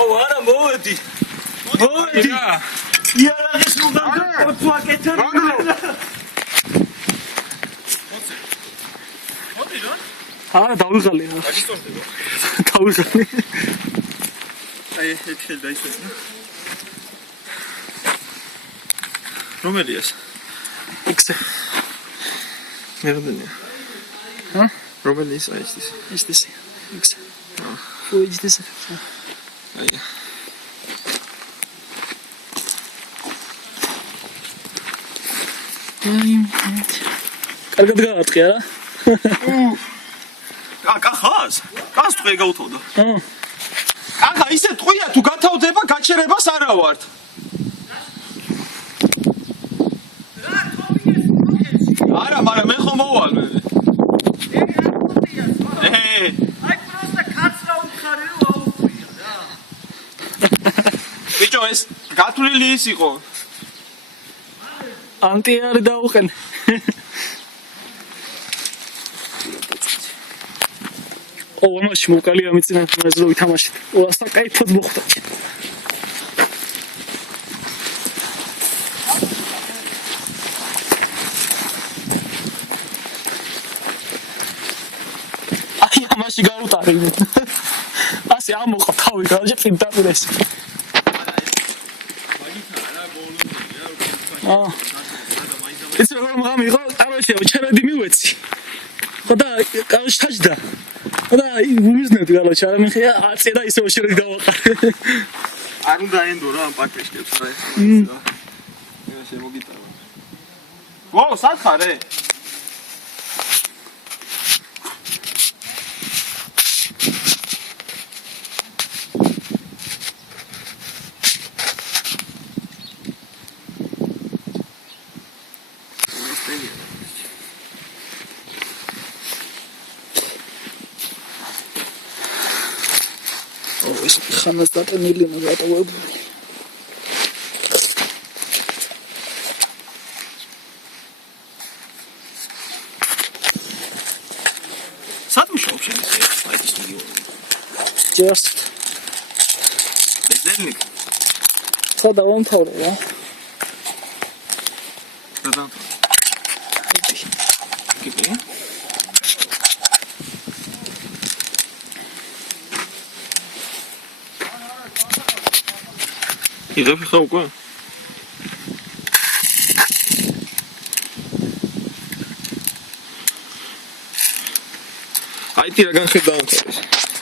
აუ არა მოვედი. მოვედი. იარაღის მუდამ პორტვაკეთან. მოდი რა. არა დავიღალე რა. დაგისტორდება. დავიღალე. აი ეს დაისვენა. რომელია ეს? ექსე. მერდენია. ჰა? რომელია ეს? ეს. ექსე. Hoe is dit? აი. კარგად გავატყი არა? კახას? კას ტყვე გაუთავდა. ჰა. კახა ისე ტყვია თუ გათავდება გაჩერებას არა ვართ. არა, მაგრამ მე ხომ მოვალ მე. აი პროსტა კაცრა უთხარი რომ აუხვრია რა. ბიჭო ეს გათვლილი ის იყო. ანტიარი დაუყენე. მაშინ მოკალი ამიწინა ეს რო ვითამაშეთ. საკაიფოდ მოხვდა. აი ამაში გაუტარი. ასე ამოყავ თავი გაჟე პინტაპურეს. ეს რომ გამიღო, აბაშე ჩერადი მივეცი. ხოდა კავშირ ჩაჯდა. და უმიზნედ გალოჩა რა მიხია აწედა ისე ოშერად გავაყარე. არ უნდა ენდო რა ამ პაკეშკებს რა ეს. მე შემოგიტავა. ვაუ, სათხარე. ეს ხანას დატენილი მაგატოვებული. სათმშობ შეიძლება აი ეს ვიდეო. Just ბეზელნიკ. ხო დავამთავრე რა. კიპი. იღებ ხა უკვე? აი ტირა განხედავთ ეს.